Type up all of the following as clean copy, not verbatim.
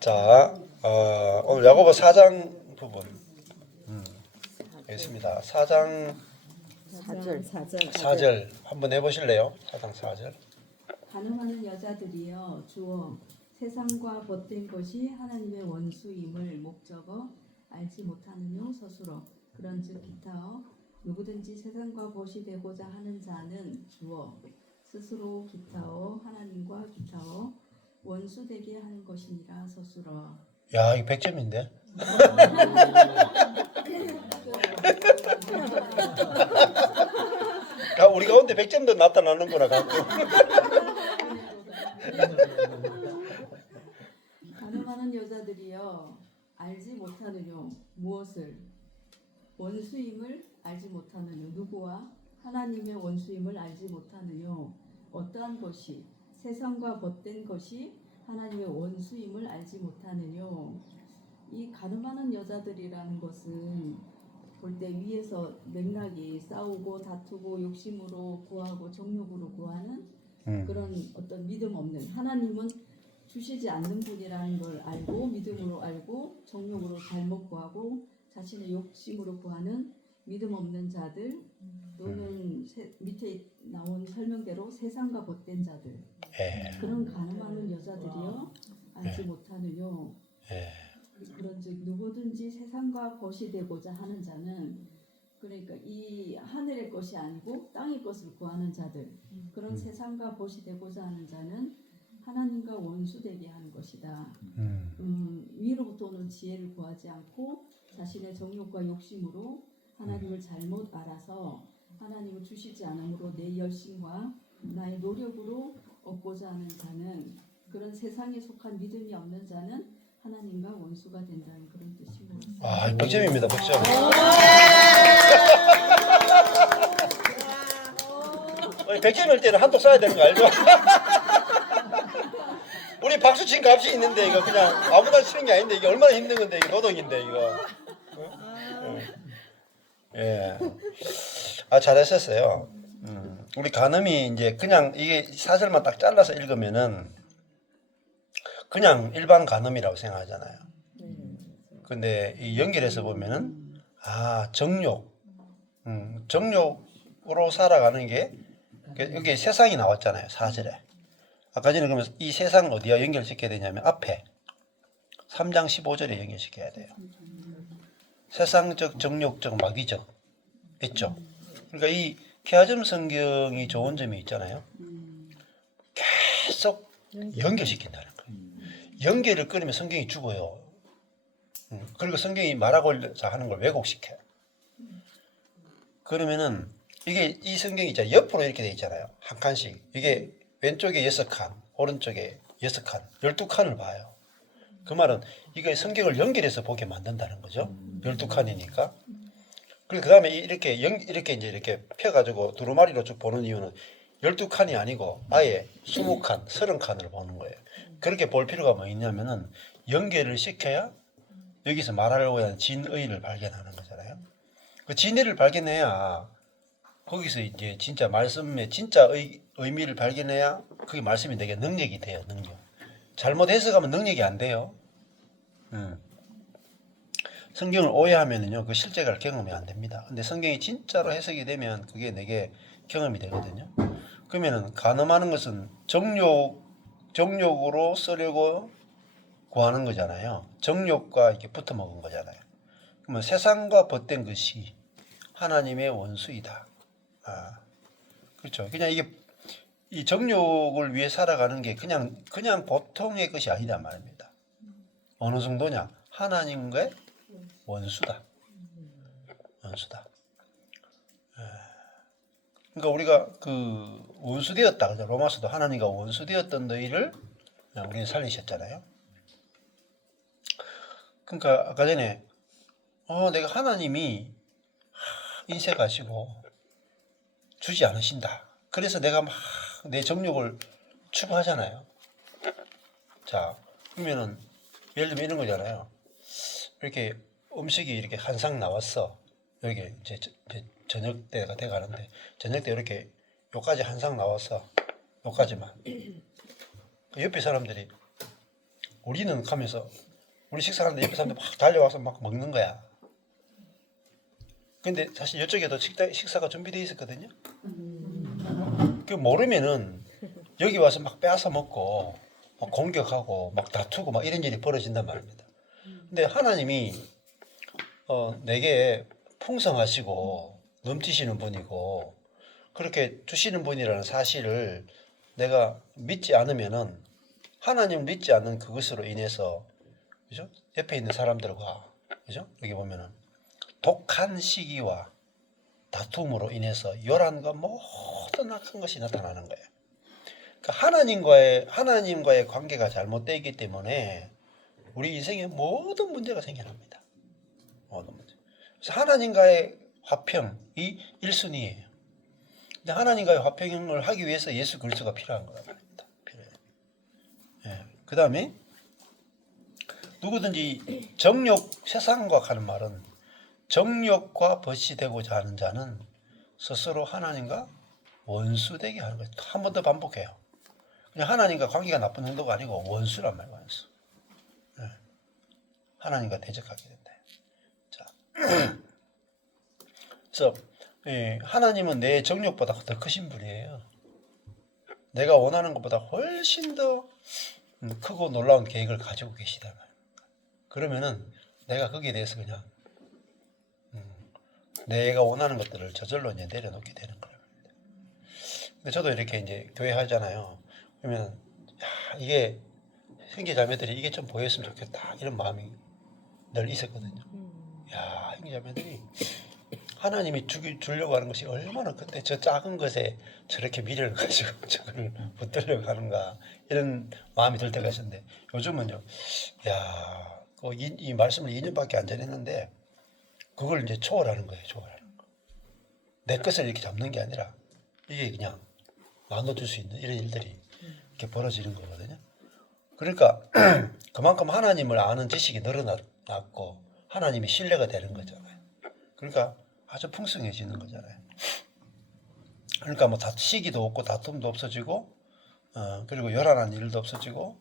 자, 오늘 야고보 4장 부분 있습니다. 4장 4절 한번 해보실래요? 4장 4절. 가늠하는 여자들이여 주어 세상과 벗된 것이 하나님의 원수임을 목적어 알지 못하느뇨 서술어 그런즉 기타어 누구든지 세상과 벗이 되고자 하는 자는 주어 스스로 기타어 하나님과 기타어 원수 되게 하는 것이니라 서술어. 야, 이거 100점인데? 야, 우리 가운데 100점도 나타나는구나. 가늠하는 여자들이여 알지 못하느뇨 무엇을 원수임을 알지 못하느뇨 누구와 하나님의 원수임을 알지 못하느뇨 어떠한 것이 세상과 벗된 것이 하나님의 원수임을 알지 못하느뇨. 이 가늠하는 여자들이라는 것은 볼 때 위에서 맥락이 싸우고 다투고 욕심으로 구하고 정욕으로 구하는 그런 어떤 믿음 없는 하나님은 주시지 않는 분이라는 걸 알고 믿음으로 알고 정욕으로 잘못 구하고 자신의 욕심으로 구하는 믿음 없는 자들 또는 밑에 나온 설명대로 세상과 벗된 자들 그런 가늠하는 여자들이여 알지 못하느뇨. 그런즉 누구든지 세상과 벗이 되고자 하는 자는 그러니까 이 하늘의 것이 아니고 땅의 것을 구하는 자들 그런 세상과 벗이 되고자 하는 자는 하나님과 원수되게 하는 것이다. 위로부터 오는 지혜를 구하지 않고 자신의 정욕과 욕심으로 하나님을 잘못 알아서 하나님을 주시지 않으므로 내 열심과 나의 노력으로 얻고자 하는 자는 그런 세상에 속한 믿음이 없는 자는 하나님과 원수가 된다는 그런 뜻입니다. 아, 100점입니다. 100점. 100점일 때는 한도 써야 되는 거 알죠? 우리 박수 친 값이 있는데 이거 그냥 아무나 치는 게 아닌데 이게 얼마나 힘든 건데 이게 노동인데 이거. 예. 아, 잘하셨어요. 우리 간음이 이제 그냥 이게 사절만 딱 잘라서 읽으면은 그냥 일반 간음이라고 생각하잖아요. 근데 이 연결해서 보면은 정욕, 정욕으로 살아가는 게 여기 세상이 나왔잖아요. 4절에. 아까 전에 그러면 이 세상 어디와 연결시켜야 되냐면 앞에 3장 15절에 연결시켜야 돼요. 세상적, 정욕적, 마귀적 있죠. 그러니까 이 케아점 성경이 좋은 점이 있잖아요. 계속 연결시킨다는 거예요. 연결을 끊으면 성경이 죽어요. 그리고 성경이 말하고자 하는 걸 왜곡시켜요. 그러면은 이게 이 성경이 있잖아요. 옆으로 이렇게 돼 있잖아요. 한 칸씩. 이게 왼쪽에 6칸, 오른쪽에 6칸, 12칸을 봐요. 그 말은 이게 성경을 연결해서 보게 만든다는 거죠. 12칸이니까. 그리고 그 다음에 이렇게 이제 이렇게 펴가지고 두루마리로 쭉 보는 이유는 12칸이 아니고 아예 20칸, 30칸을 보는 거예요. 그렇게 볼 필요가 뭐 있냐면은 연결을 시켜야 여기서 말하려고 하는 진의를 발견하는 거잖아요. 그 진의를 발견해야 거기서 이제 진짜 말씀의 진짜 의미를 발견해야 그게 말씀이 되게 능력이 돼요. 능력. 잘못 해석하면 능력이 안 돼요. 성경을 오해하면은요, 그 실제가 경험이 안 됩니다. 근데 성경이 진짜로 해석이 되면 그게 내게 경험이 되거든요. 그러면은 간음하는 것은 정욕으로 쓰려고 구하는 거잖아요. 정욕과 이렇게 붙어 먹은 거잖아요. 그러면 세상과 벗된 것이 하나님의 원수이다. 그렇죠. 그냥 이게 이 정욕을 위해 살아가는 게 그냥 보통의 것이 아니란 말입니다. 어느 정도냐? 하나님과의 원수다. 원수다. 그러니까 우리가 그 원수되었다. 그죠? 로마서도 하나님과 원수되었던 너희를 우리는 살리셨잖아요. 그러니까 아까 전에 내가 하나님이 인색하시고 주지 않으신다. 그래서 내가 막 내 정욕을 추구하잖아요. 자, 그러면은 예를 들면 이런 거잖아요. 이렇게 음식이 이렇게 한 상 나왔어. 여기 이제 저녁 때가 돼 가는데 저녁 때 이렇게 요까지 한 상 나왔어. 요까지만. 옆에 사람들이 우리는 가면서 우리 식사하는데 옆에 사람들 막 달려와서 막 먹는 거야. 근데 사실 이쪽에도 식사가 준비되어 있었거든요. 그 모르면은 여기 와서 막 빼앗아 먹고 막 공격하고 막 다투고 막 이런 일이 벌어진단 말입니다. 근데 하나님이 내게 풍성하시고 넘치시는 분이고 그렇게 주시는 분이라는 사실을 내가 믿지 않으면은 하나님을 믿지 않는 그것으로 인해서 그죠? 옆에 있는 사람들과 그죠? 여기 보면은 독한 시기와 다툼으로 인해서 요란과 모든 악한 것이 나타나는 거예요. 그러니까 하나님과의 관계가 잘못되어 있기 때문에 우리 인생에 모든 문제가 생겨납니다. 모든 문제. 그래서 하나님과의 화평이 1순위예요. 근데 하나님과의 화평을 하기 위해서 예수 그리스도가 필요한 거란 말입니다. 필요해요. 예. 그 다음에 누구든지 세상과 하는 말은 정욕과 벗이 되고자 하는 자는 스스로 하나님과 원수되게 하는 거예요. 한 번 더 반복해요. 그냥 하나님과 관계가 나쁜 정도가 아니고 원수란 말이에요. 원수. 예. 하나님과 대적하게 된다. 자, 그래서 하나님은 내 정욕보다 더 크신 분이에요. 내가 원하는 것보다 훨씬 더 크고 놀라운 계획을 가지고 계시다 말이에요. 그러면은 내가 거기에 대해서 그냥 내가 원하는 것들을 저절로 이제 내려놓게 되는 거예요. 근데 저도 이렇게 이제 교회 하잖아요. 그러면 이게 형제자매들이 이게 좀 보였으면 좋겠다 이런 마음이 늘 있었거든요. 야, 형제자매들이 하나님이 주려고 하는 것이 얼마나 근데 저 작은 것에 저렇게 미련을 가지고 저걸 붙들려고 하는가 이런 마음이 들 때가 있었는데 요즘은요. 야, 이 말씀을 2년밖에 안 전했는데 그걸 이제 초월하는 거예요. 초월하는 거. 내 것을 이렇게 잡는 게 아니라 이게 그냥 나눠줄 수 있는 이런 일들이 이렇게 벌어지는 거거든요. 그러니까 그만큼 하나님을 아는 지식이 늘어났고 하나님이 신뢰가 되는 거잖아요. 그러니까 아주 풍성해지는 거잖아요. 그러니까 뭐 시기도 없고 다툼도 없어지고 그리고 요란한 일도 없어지고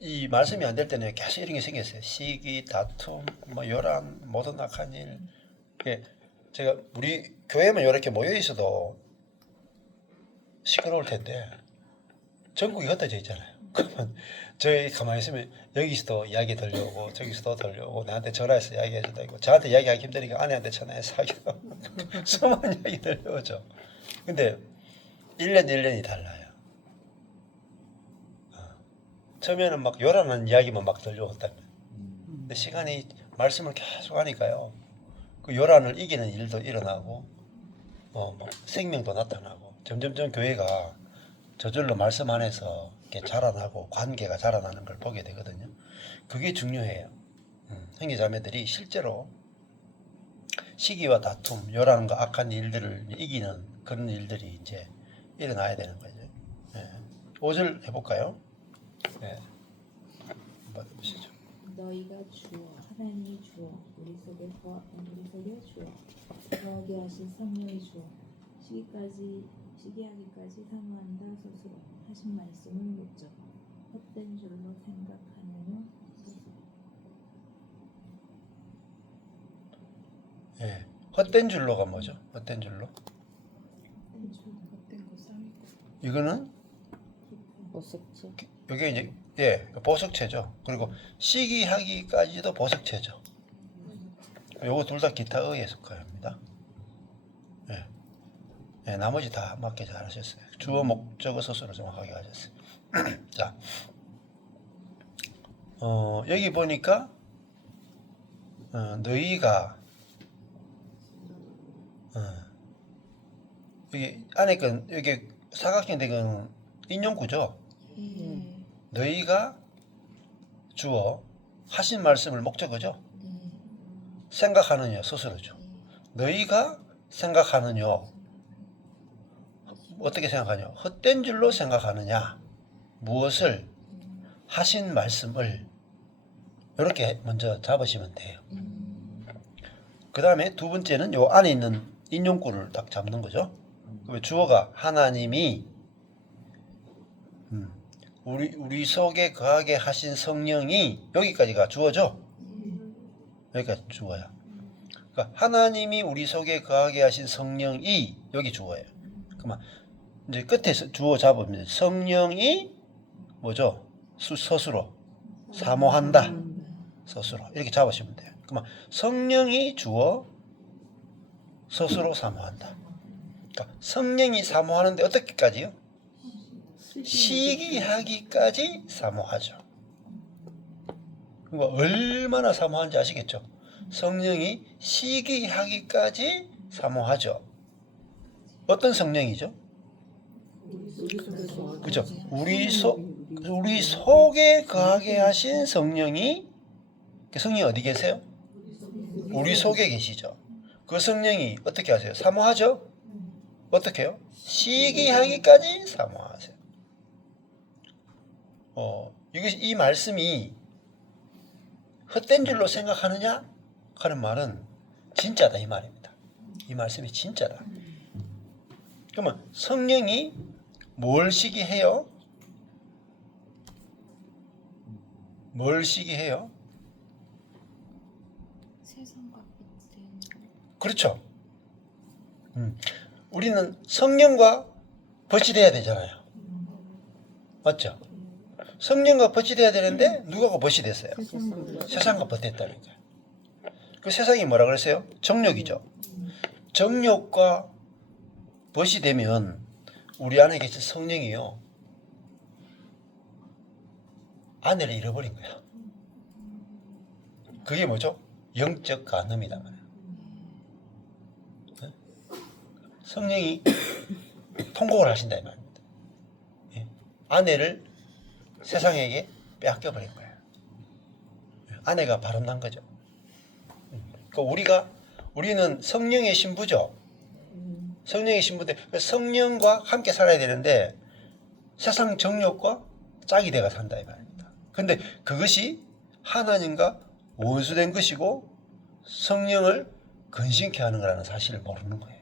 이 말씀이 안 될 때는 계속 이런 게 생겼어요. 시기, 다툼, 뭐 요란, 모든 악한 일. 제가 우리 교회만 이렇게 모여 있어도 시끄러울 텐데 전국이 흩어져 있잖아요. 그러면 저희 가만히 있으면 여기서도 이야기 들려오고 저기서도 들려오고 나한테 전화해서 이야기해줘도 있고 저한테 이야기하기 힘드니까 아내한테 전화해서 하기도 하고 수많은 이야기 들려오죠. 근데 1년 1년이 달라요. 처음에는 막 요란한 이야기만 막 들려왔다면 근데 시간이 말씀을 계속 하니까요. 그 요란을 이기는 일도 일어나고 뭐 생명도 나타나고 점점점 교회가 저절로 말씀 안에서 이렇게 자라나고 관계가 자라나는 걸 보게 되거든요. 그게 중요해요. 형제자매들이 실제로 시기와 다툼, 요란과 악한 일들을 이기는 그런 일들이 이제 일어나야 되는 거죠. 5절 해볼까요? 네. 한번 보시죠. 너희가 주어 하나님이 주어 우리 속에 주어 거하게 하신 성령이 주어 시기하기까지 사모한다 스스로 하신 말씀을 묻죠. 헛된 줄로 생각하느냐 스스로. 예. 헛된 줄로가 뭐죠? 헛된 줄로? 헛된 거 쌍이고. 이거는 보석체. 이게 이제 보석체죠. 그리고 시기하기까지도 보석체죠. 요거 둘 다 기타의에 속합니다. 나머지 다 맞게 잘 하셨어요. 주어 목적어 서술을 정확하게 하셨어요. 자, 여기 보니까 너희가 여기 안에 건 여기 사각형 된 인용구죠. 너희가 주어 하신 말씀을 목적어죠. 생각하느냐 스스로죠. 너희가 생각하느냐 어떻게 생각하냐? 헛된 줄로 생각하느냐? 무엇을 하신 말씀을 이렇게 먼저 잡으시면 돼요. 그 다음에 두 번째는 요 안에 있는 인용구를 딱 잡는 거죠. 주어가 하나님이 우리 속에 거하게 하신 성령이 여기까지가 주어죠. 여기까지 주어야. 그러니까 하나님이 우리 속에 거하게 하신 성령이 여기 주어예요. 그러면 이제 끝에 주어 잡으면 성령이 뭐죠? 스스로 사모한다. 스스로 이렇게 잡으시면 돼요. 그러면 성령이 주어 스스로 사모한다. 그러니까 성령이 사모하는데 어떻게까지요? 시기하기까지 사모하죠. 그러니까 얼마나 사모한지 아시겠죠? 성령이 시기하기까지 사모하죠. 어떤 성령이죠? 그죠? 우리 속에 거하게 하신 성령이, 그 성령이 어디 계세요? 우리 속에 계시죠. 그 성령이 어떻게 하세요? 사모하죠? 어떻게 해요? 시기하기까지 사모하세요. 이 말씀이 헛된 줄로 생각하느냐? 하는 말은 진짜다 이 말입니다. 이 말씀이 진짜다. 그러면 성령이 뭘 시기해요? 뭘 시기해요? 세상과 빛된 그렇죠. 우리는 성령과 벗이 돼야 되잖아요. 맞죠? 성령과 벗이 돼야 되는데 누가 벗이 됐어요? 세상과 벗됐다는 거예요. 그 세상이 뭐라 그랬어요? 정욕이죠. 정욕과 벗이 되면 우리 안에 계신 성령이요, 아내를 잃어버린 거야. 그게 뭐죠? 영적 간음이다 말이야. 성령이 통곡을 하신다 이 말입니다. 아내를 세상에게 빼앗겨버린 거예요. 아내가 바람난 거죠. 그러니까 우리는 성령의 신부죠. 성령의 신부인데 성령과 함께 살아야 되는데 세상 정욕과 짝이 돼가 산다 이 말입니다. 근데 그것이 하나님과 원수된 것이고 성령을 근심케 하는 거라는 사실을 모르는 거예요.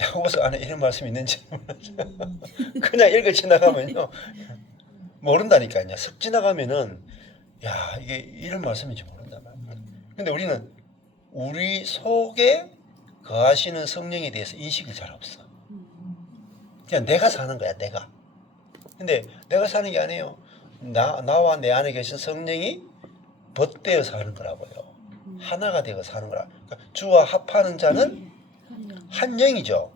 야고보서 안에 이런 말씀이 있는지 그냥 읽어 지나가면요 모른다니까요. 슥 지나가면은 야 이게 이런 말씀인지 모른단 말이에요. 근데 우리는 우리 속에 거하시는 성령에 대해서 인식이 잘 없어. 그냥 내가 사는 거야, 내가. 근데 내가 사는 게 아니에요. 나와 내 안에 계신 성령이 벗되어 사는 거라고요. 하나가 되어 사는 거라. 그러니까 주와 합하는 자는 한 영이죠.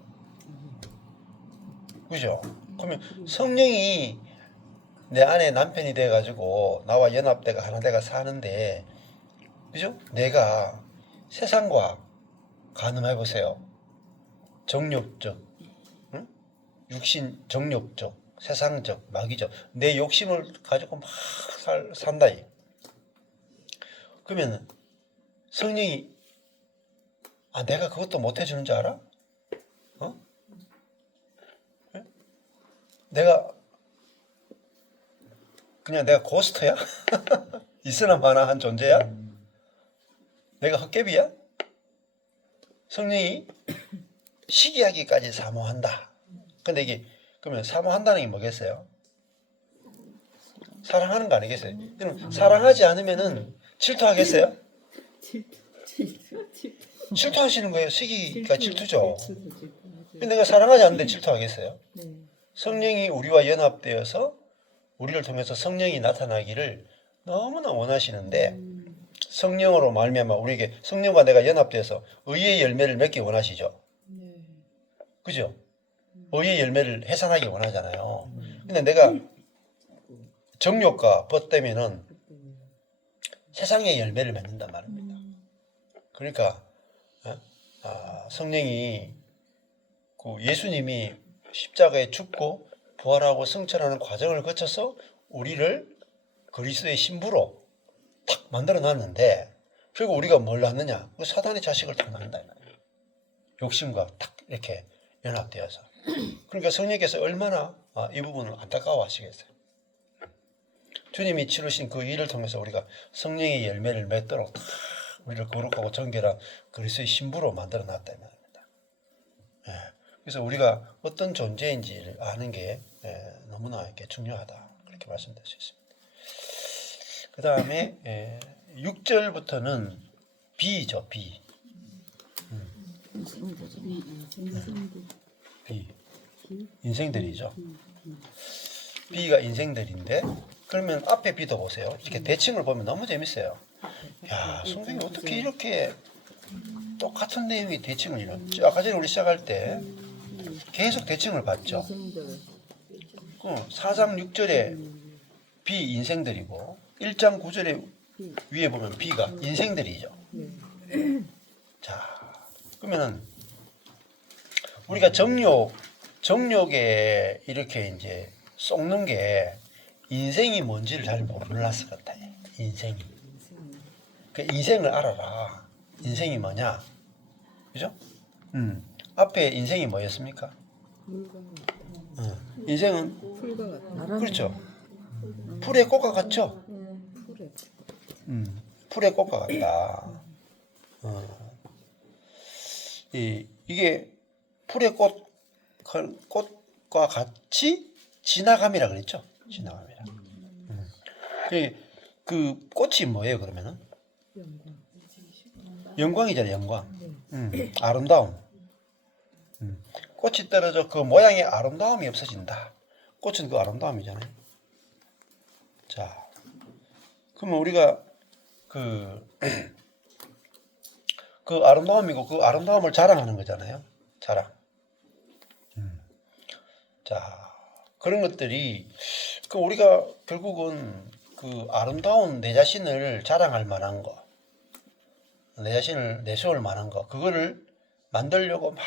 그죠? 그러면 성령이 내 안에 남편이 돼가지고 나와 연합돼가 하나 돼가 사는데, 그죠? 내가 세상과 가늠해보세요. 정욕적, 응? 육신 정욕적, 세상적, 마귀적, 내 욕심을 가지고 막 산다. 그러면 성령이 내가 그것도 못 해주는 줄 알아? 내가 고스트야? 있으나 마나 한 존재야? 내가 헛개비야? 성령이 시기하기까지 사모한다. 근데 이게 그러면 사모한다는 게 뭐겠어요? 사랑하는 거 아니겠어요? 그럼 사랑하지 않으면은 질투하겠어요? 질투하시는 거예요. 시기가 질투죠. 근데 내가 사랑하지 않는데 질투하겠어요? 성령이 우리와 연합되어서 우리를 통해서 성령이 나타나기를 너무나 원하시는데 성령으로 말미암아 우리에게 성령과 내가 연합되어서 의의 열매를 맺기 원하시죠. 그죠? 의의 열매를 해산하기 원하잖아요. 근데 내가 정욕과 벗되면은 세상의 열매를 맺는단 말입니다. 그러니까 성령이 예수님이 십자가에 죽고 부활하고 승천하는 과정을 거쳐서 우리를 그리스도의 신부로 탁 만들어 놨는데 결국 우리가 뭘 낳느냐? 사단의 자식을 탁 낳는다. 욕심과 탁 이렇게 연합되어서. 그러니까 성령께서 얼마나 이 부분을 안타까워 하시겠어요. 주님이 치르신 그 일을 통해서 우리가 성령의 열매를 맺도록 다 우리를 거룩하고 정결한 그리스도의 신부로 만들어 놨다 이 말입니다. 그래서 우리가 어떤 존재인지를 아는 게 너무나 이렇게 중요하다. 그렇게 말씀드릴 수 있습니다. 그 다음에 6절부터는 비죠, 비. 비. 인생들이죠. 비가 인생들인데, 그러면 앞에 비도 보세요. 이렇게 대칭을 보면 너무 재밌어요. 야, 성경이 어떻게 이렇게 똑같은 내용이 대칭을 이런. 아까 전에 우리 시작할 때 계속 대칭을 봤죠. 4장 6절에 비 인생들이고 1장 9절에 위에 보면 비가 인생들이죠. 자, 그러면은 우리가 정욕에 이렇게 이제 쏙는 게 인생이 뭔지를 잘 몰랐을 것 같아요. 인생이. 그 인생을 알아라. 인생이 뭐냐? 그죠? 앞에 인생이 뭐였습니까? 인생은 풀과 같다. 그렇죠. 풀의 꽃과 같죠? 풀에. 풀의 꽃과 같다. 이게 풀의 꽃과 같이 지나감이라 그랬죠? 지나감이라. 그 꽃이 뭐예요, 그러면은? 영광이잖아요, 영광. 아름다움. 꽃이 떨어져 그 모양의 아름다움이 없어진다. 꽃은 그 아름다움이잖아요. 자, 그러면 우리가 그 아름다움이고 그 아름다움을 자랑하는 거잖아요. 자랑. 자, 그런 것들이 그 우리가 결국은 그 아름다운 내 자신을 자랑할 만한 거, 내 자신을 내세울 만한 거, 그거를 만들려고 막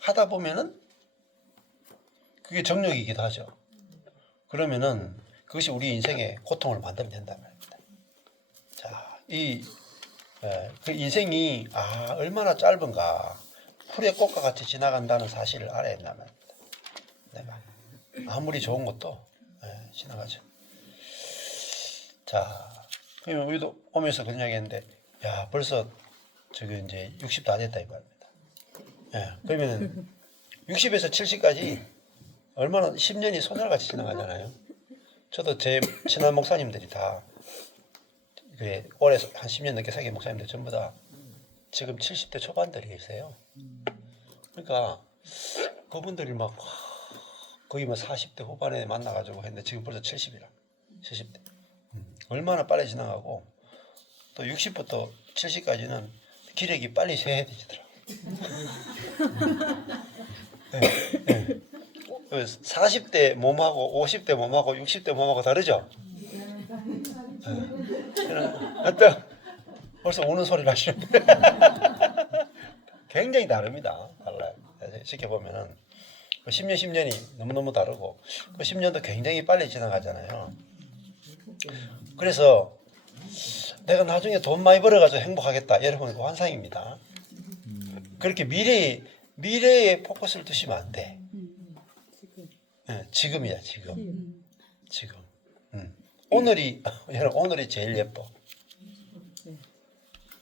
하다 보면은 그게 정욕이기도 하죠. 그러면은 그것이 우리 인생의 고통을 만들면 된단 말입니다. 자, 그 인생이 얼마나 짧은가, 풀의 꽃과 같이 지나간다는 사실을 알아야 된단 말입니다. 내가 아무리 좋은 것도 지나가죠. 자, 그러면 우리도 오면서 그런 이야기 했는데, 야, 벌써 저기 이제 60 다 됐다 이 말입니다. 그러면 60에서 70까지 얼마나 10년이 소멸같이 지나가잖아요. 저도 제 친한 목사님들이 다 그래, 올해 한 10년 넘게 사귄 목사님들 전부 다 지금 70대 초반들이 계세요. 그러니까 그분들이 막 거의 뭐 40대 후반에 만나가지고 했는데 지금 벌써 70이라. 70대. 얼마나 빨리 지나가고 또 60부터 70까지는 기력이 빨리 쇠해지더라고요. 40대 몸하고 50대 몸하고 60대 몸하고 다르죠? 어떤 벌써 우는 소리를 하시는데 굉장히 다릅니다. 달라요. 쉽게 보면은 10년이 너무너무 다르고 그 10년도 굉장히 빨리 지나가잖아요. 그래서 내가 나중에 돈 많이 벌어가지고 행복하겠다. 여러분 그 환상입니다. 그렇게 미래에 포커스를 두시면 안 돼. 지금이야 지금. 여러분 오늘이 제일 예뻐.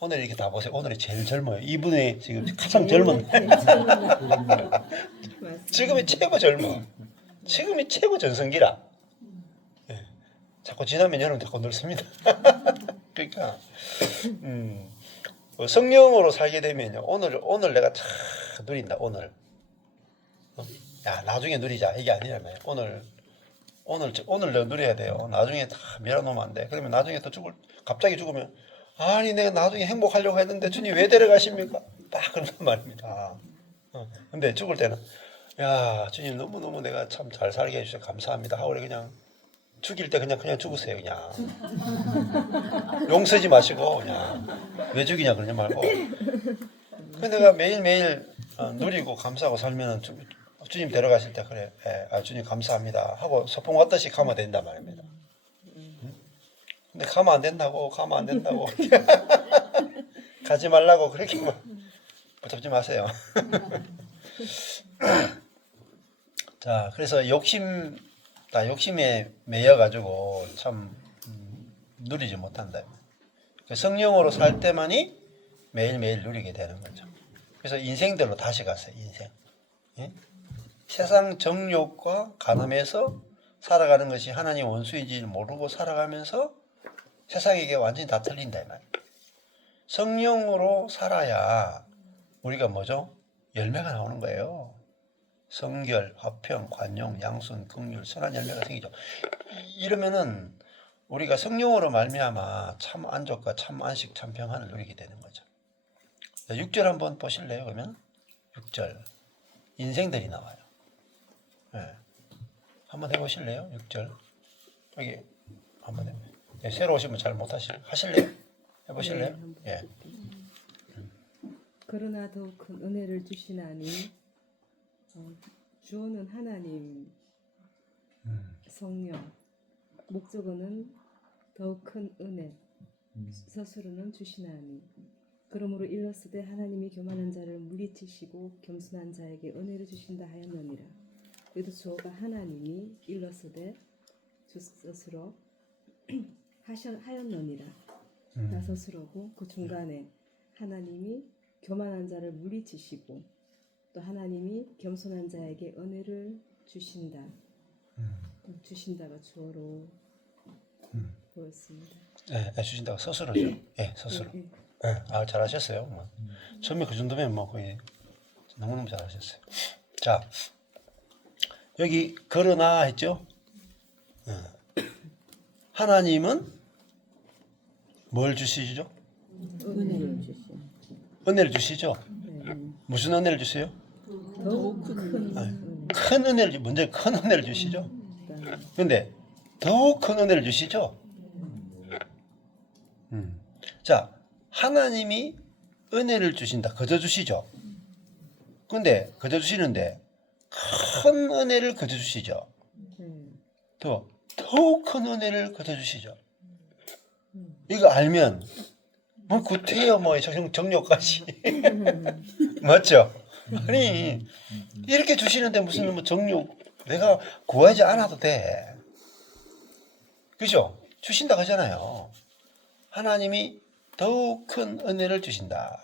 오늘 이렇게 다 보세요. 오늘이 제일 젊어요. 이분이 지금 가장 젊은. 지금이 최고 젊어. 지금이 최고 전성기라. 자꾸 지나면 여러분 자꾸 늙습니다. 그러니까 성령으로 살게 되면요. 오늘 내가 참 누린다. 오늘. 야 나중에 누리자 이게 아니라면 오늘 내가 누려야 돼요. 나중에 다 밀어놓으면 안 돼. 그러면 나중에 또 갑자기 죽으면 아니 내가 나중에 행복하려고 했는데 주님 왜 데려가십니까? 딱 그런단 말입니다. 근데 죽을 때는 야 주님 너무너무 내가 참 잘 살게 해주셔서 감사합니다 하고 그냥 죽일 때 그냥 죽으세요. 그냥 용 쓰지 마시고 그냥 왜 죽이냐 그러지 말고 그 내가 매일매일 누리고 감사하고 살면은 주님 데려가실 때 그래 주님 감사합니다 하고 소풍 왔듯이 가면 된단 말입니다. 근데 가면 안 된다고 가지 말라고 그렇게 붙잡지 마세요. 자, 그래서 욕심에 매여 가지고 참 누리지 못한다. 성령으로 살 때만이 매일매일 누리게 되는 거죠. 그래서 인생들로 다시 갔어요. 인생. 예? 세상 정욕과 간음에서 살아가는 것이 하나님 원수인지를 모르고 살아가면서 세상에게 완전히 다 틀린다 이 말이에요. 성령으로 살아야 우리가 뭐죠? 열매가 나오는 거예요. 성결, 화평, 관용, 양순, 긍휼, 선한 열매가 생기죠. 이러면은 우리가 성령으로 말미암아 참 안족과 참 안식, 참 평안을 누리게 되는 거죠. 6절 한번 보실래요? 그러면 6절 인생들이 나와요. 네. 한번 해보실래요? 6절 여기 한번 해보세요. 네, 새로 오시면 잘 하실래요? 해보실래요? 네, 예. 그러나 더욱 큰 은혜를 주시나니 주어는 하나님, 성령, 목적어는 더욱 큰 은혜, 서술어는 주시나니. 그러므로 일렀으되 하나님이 교만한 자를 물리치시고 겸손한 자에게 은혜를 주신다 하였느니라. 여기도 주어가 하나님이 일렀으되 주서술어 하였느니라. 나서술어고 그 중간에 하나님이 교만한 자를 물리치시고 또 하나님이 겸손한 자에게 은혜를 주신다. 주신다가 주어로 보였습니다. 네, 주신다고 서술어죠. 예, 서술어. 네, 네, 아, 잘하셨어요. 뭐. 처음에 그 정도면 뭐 거의 너무너무 잘하셨어요. 자, 여기 그러나 했죠. 하나님은 뭘 주시죠? 은혜를 주시오. 은혜를 주시죠. 무슨 은혜를 주세요? 더욱 큰 큰 은혜를 먼저 큰 은혜를 주시죠. 그런데 더욱 큰 은혜를 주시죠. 자, 하나님이 은혜를 주신다. 거저 주시죠. 근데 거저 주시는데 큰 은혜를 거저 주시죠. 또 더욱 큰 은혜를 거저 주시죠. 이거 알면 뭐 구태여 뭐 정욕까지 맞죠? 아니 이렇게 주시는데 무슨 뭐 정욕 내가 구하지 않아도 돼. 그죠? 주신다 하잖아요. 하나님이 더욱 큰 은혜를 주신다.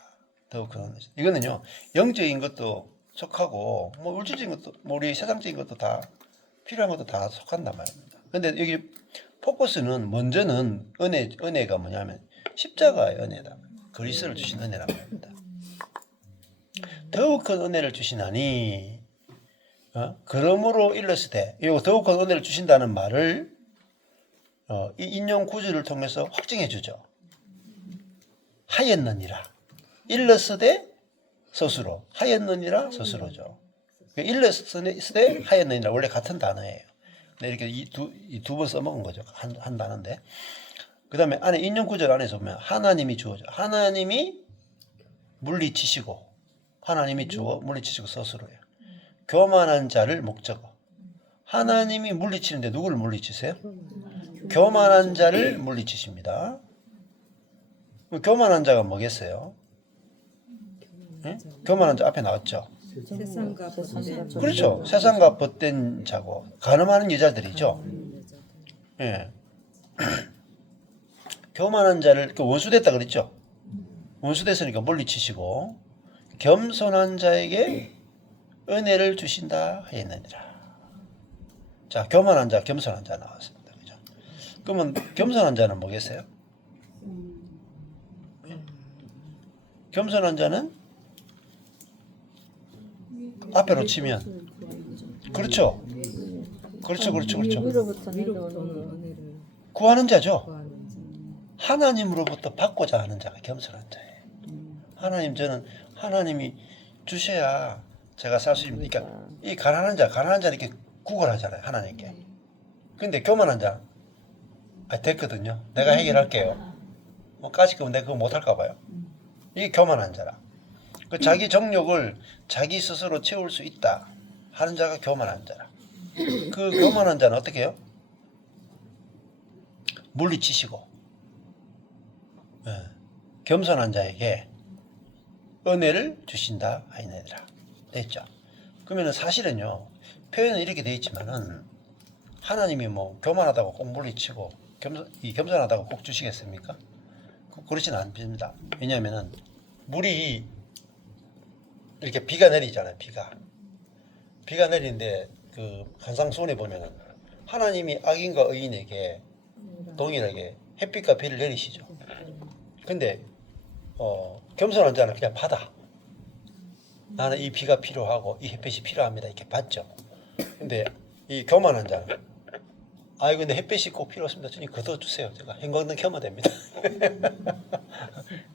더욱 큰 은혜. 이거는요 영적인 것도 속하고 뭐 물질적인 것도 뭐 우리 세상적인 것도 다 필요한 것도 다 속한단 말입니다. 근데 여기 포커스는 먼저는 은혜가 뭐냐면 십자가의 은혜다. 그리스도를 주신 은혜란 말입니다. 더욱 큰 은혜를 주시나니 그러므로 일렀으되 이 더욱 큰 은혜를 주신다는 말을 이 인용 구절을 통해서 확증해 주죠. 하였느니라. 일렀으되 스스로 하였느니라 스스로죠. 일렀으되 하였느니라 원래 같은 단어예요. 이렇게 이 두 번 써먹은 거죠. 한 단어인데. 그 다음에 안에 인용 구절 안에서 보면 하나님이 주어져. 하나님이 물리치시고 하나님이 주어 물리치시고 스스로예요. 교만한 자를 목적어. 하나님이 물리치는데 누구를 물리치세요? 교만한 자를 물리치십니다. 교만한 자가 뭐겠어요? 네? 교만한 자 앞에 나왔죠. 세상과 벗된 그렇죠. 세상과 벗된 자고 간음하는 여자들이죠. 예. 교만한 자를 원수됐다 그랬죠. 원수됐으니까 물리치시고 겸손한 자에게 은혜를 주신다 하였느니라. 자, 교만한 자, 겸손한 자 나왔습니다. 그죠? 그러면 겸손한 자는 뭐겠어요? 겸손한 자는 앞에로 치면 그렇죠. 그렇죠. 위로부터는 은혜를 구하는 자죠. 구하는 자. 하나님으로부터 받고자 하는 자가 겸손한 자예요. 하나님 저는 하나님이 주셔야 제가 살 수 있습니다. 그러니까 이 가난한 자 이렇게 구걸하잖아요. 하나님께. 근데 교만한 자 됐거든요. 내가 해결할게요. 뭐 까짓거면 내가 그거 못할까 봐요. 이게 교만한 자라. 그 자기 정욕을 자기 스스로 채울 수 있다 하는 자가 교만한 자라. 그 교만한 자는 어떻게 해요? 물리치시고 겸손한 자에게 은혜를 주신다 하이네라. 됐죠? 그러면 사실은요 표현은 이렇게 돼 있지만은 하나님이 뭐 교만하다고 꼭 물리치고 겸손하다고 꼭 주시겠습니까? 그렇지는 않습니다. 왜냐하면은 물이 이렇게 비가 내리잖아요. 비가 비가 내리는데 그 한상수원에 보면은 하나님이 악인과 의인에게 동일하게 햇빛과 비를 내리시죠. 근데 겸손한 자는 그냥 받아. 나는 이 비가 필요하고 이 햇빛이 필요합니다. 이렇게 받죠. 근데 이 교만한 자는 아이 근데 햇빛이 꼭 필요 없습니다. 주님 거둬 주세요. 제가 형광등 켜면 됩니다.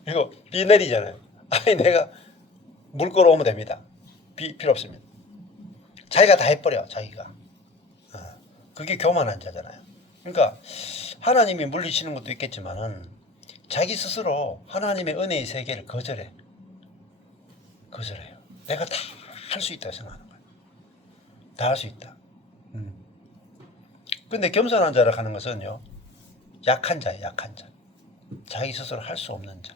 그리고 비 내리잖아요. 아이 내가 물 끌어오면 됩니다. 비 필요 없습니다. 자기가 다 해버려. 자기가. 그게 교만한 자잖아요. 그러니까 하나님이 물리치는 것도 있겠지만은 자기 스스로 하나님의 은혜의 세계를 거절해. 거절해요. 내가 다 할 수 있다고 생각하는 거예요. 다 할 수 있다. 근데 겸손한 자라 하는 것은요, 약한 자예요, 약한 자. 자기 스스로 할 수 없는 자.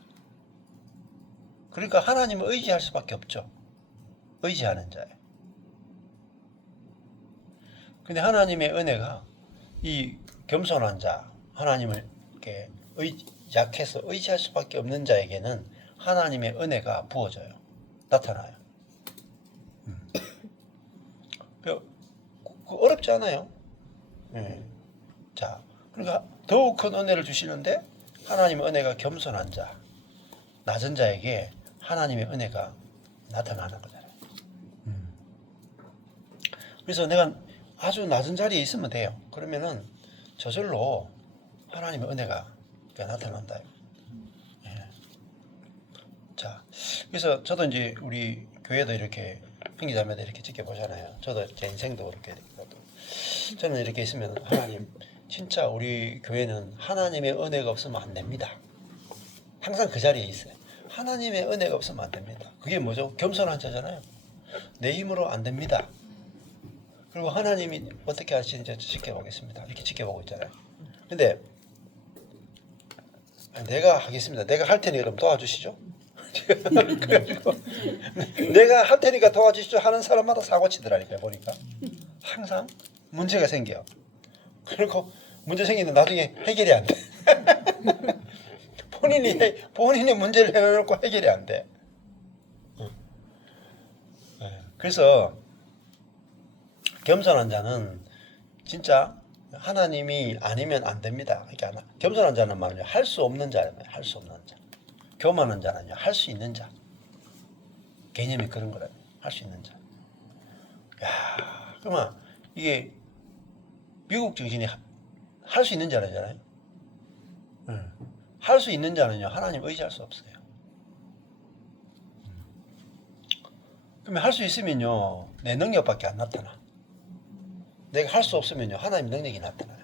그러니까 하나님을 의지할 수밖에 없죠. 의지하는 자예요. 근데 하나님의 은혜가 이 겸손한 자, 하나님을 이렇게 약해서 의지할 수밖에 없는 자에게는 하나님의 은혜가 부어져요. 나타나요. 어렵지 않아요. 자, 그러니까 더욱 큰 은혜를 주시는데 하나님의 은혜가 겸손한 자, 낮은 자에게 하나님의 은혜가 나타나는 거잖아요. 그래서 내가 아주 낮은 자리에 있으면 돼요. 그러면은 저절로 하나님의 은혜가 나타난다. 자, 그래서 저도 이제 우리 교회도 이렇게 형제자매들 이렇게 지켜보잖아요. 저도 제 인생도 그렇게 저는 이렇게 있으면 하나님 진짜 우리 교회는 하나님의 은혜가 없으면 안 됩니다. 항상 그 자리에 있어요. 하나님의 은혜가 없으면 안 됩니다. 그게 뭐죠? 겸손한 자잖아요. 내 힘으로 안 됩니다. 그리고 하나님이 어떻게 하시는지 지켜보겠습니다. 이렇게 지켜보고 있잖아요. 근데 내가 하겠습니다. 내가 할 테니까 그럼 도와주시죠. 내가 할 테니까 도와주시죠 하는 사람마다 사고 치더라니까요. 보니까 항상 문제가 생겨. 그리고 문제 생기는데 나중에 해결이 안 돼. 본인이 문제를 해놓고 해결이 안 돼. 그래서 겸손한 자는 진짜 하나님이 아니면 안 됩니다. 그러니까 겸손한 자는 말이죠. 할 수 없는 자예요. 할 수 없는 자. 교만한 자는요. 할 수 있는 자. 개념이 그런 거라요. 할 수 있는 자. 야, 그러면 이게 미국 정신이 할 수 있는 자라잖아요. 할 수 있는 자는요. 하나님 의지할 수 없어요. 그러면 할 수 있으면요. 내 능력밖에 안 나타나. 내가 할 수 없으면요. 하나님 능력이 나타나요.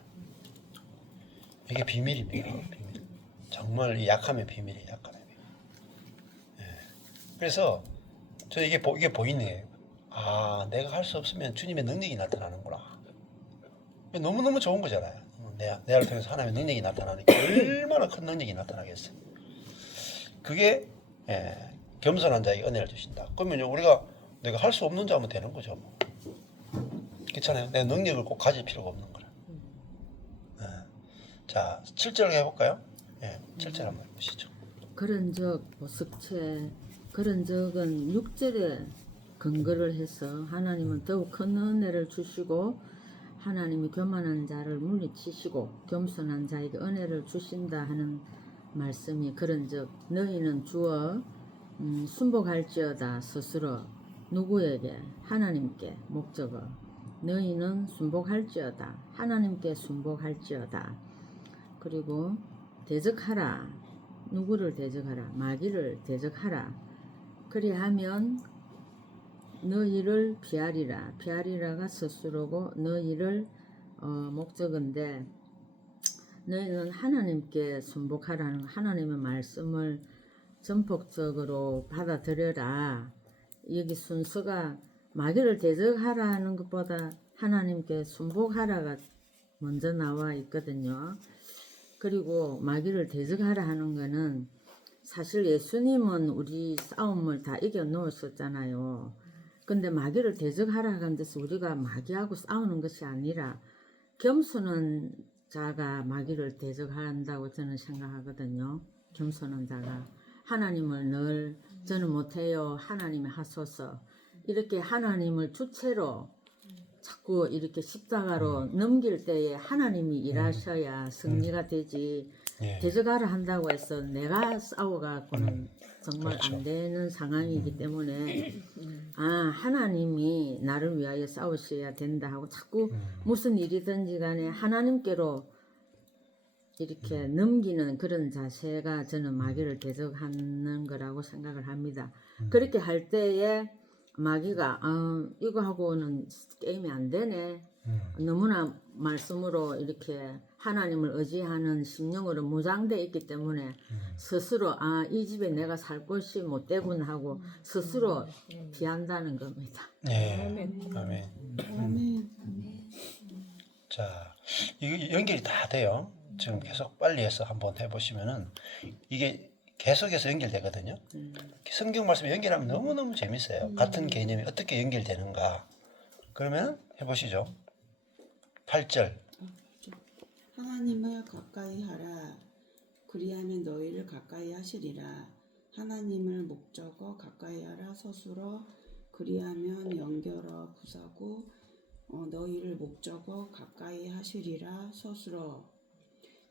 이게 비밀입니다. 비밀. 정말 이 약함의 비밀이에요. 약함의 비밀. 그래서 저 이게 보이네. 아, 내가 할 수 없으면 주님의 능력이 나타나는구나. 너무너무 좋은 거잖아요. 내를 통해서 하나님의 능력이 나타나니까 얼마나 큰 능력이 나타나겠어요. 그게 겸손한 자에게 은혜를 주신다. 그러면 내가 할 수 없는 자면 되는 거죠. 뭐. 괜찮아요. 내 능력을 꼭 가질 필요가 없는 거라. 자, 7절 해볼까요? 7절 한번 보시죠. 그런 적 보석체 그런 적은 6절에 근거를 해서 하나님은 더욱 큰 은혜를 주시고 하나님이 교만한 자를 물리치시고 겸손한 자에게 은혜를 주신다 하는 말씀이 그런 적 너희는 주어 순복할지어다 스스로 누구에게? 하나님께 목적어 너희는 순복할지어다 하나님께 순복할지어다. 그리고 대적하라. 누구를 대적하라? 마귀를 대적하라. 그리하면 너희를 피하리라. 피하리라가 스스로고 너희를 목적인데 너희는 하나님께 순복하라는 하나님의 말씀을 전폭적으로 받아들여라. 여기 순서가 마귀를 대적하라는 것보다 하나님께 순복하라가 먼저 나와 있거든요. 그리고 마귀를 대적하라 하는 거는 사실 예수님은 우리 싸움을 다 이겨 놓으셨잖아요. 근데 마귀를 대적하라 하는 데서 우리가 마귀하고 싸우는 것이 아니라 겸손한 자가 마귀를 대적한다고 저는 생각하거든요. 겸손한 자가 하나님을 늘 저는 못해요. 하나님이 하소서. 이렇게 하나님을 주체로 자꾸 이렇게 십자가로 넘길 때에 하나님이 일하셔야 승리가 되지. 예. 대적하라 한다고 해서 내가 싸워갖고는 정말 그렇죠. 안 되는 상황이기 때문에 하나님이 나를 위하여 싸우셔야 된다 하고 자꾸 무슨 일이든지 간에 하나님께로 이렇게 넘기는 그런 자세가 저는 마귀를 대적하는 거라고 생각을 합니다. 그렇게 할 때에 마귀가 이거 하고는 게임이 안 되네. 너무나 말씀으로 이렇게 하나님을 의지하는 심령으로 무장되어 있기 때문에 스스로 이 집에 내가 살 곳이 못 되구나 하고 스스로 피한다는 겁니다. 예. 아멘. 아멘. 자, 이거 연결이 다 돼요. 지금 계속 빨리 해서 한번 해보시면은 이게 계속해서 연결되거든요. 성경 말씀 연결하면 너무너무 재밌어요. 같은 개념이 어떻게 연결되는가. 그러면 해보시죠. 8절. 하나님을 가까이 하라. 그리하면 너희를 가까이 하시리라. 하나님을 목적어 가까이 하라. 서술어 그리하면 연결어 부사구 너희를 목적어 가까이 하시리라. 서술어